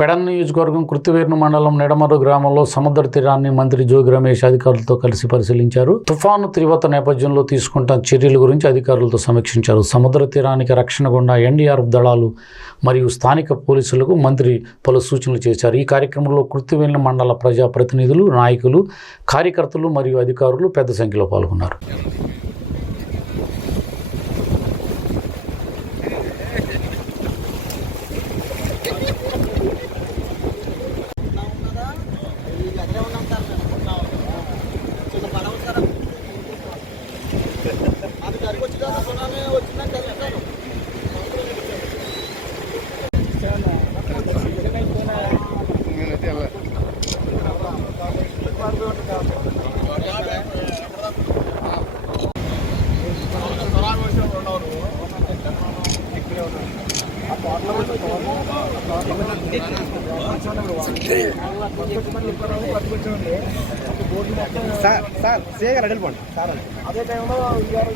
పెడన్ నియోజకవర్గం కృతివేర్ను మండలం నిడమరు గ్రామంలో సముద్ర తీరాన్ని మంత్రి జోగి రమేష్ అధికారులతో కలిసి పరిశీలించారు. తుఫాను తీవ్రత నేపథ్యంలో తీసుకుంటున్న చర్యల గురించి అధికారులతో సమీక్షించారు. సముద్ర తీరానికి రక్షణ గుండా ఎన్డీఆర్ఎఫ్ దళాలు మరియు స్థానిక పోలీసులకు మంత్రి పలు సూచనలు చేశారు. ఈ కార్యక్రమంలో కృతివేర్ను మండల ప్రజా ప్రతినిధులు నాయకులు కార్యకర్తలు మరియు అధికారులు పెద్ద సంఖ్యలో పాల్గొన్నారు. సార్ సార్ సే గారు అడిగిపోండి సార్ అదే టైంలో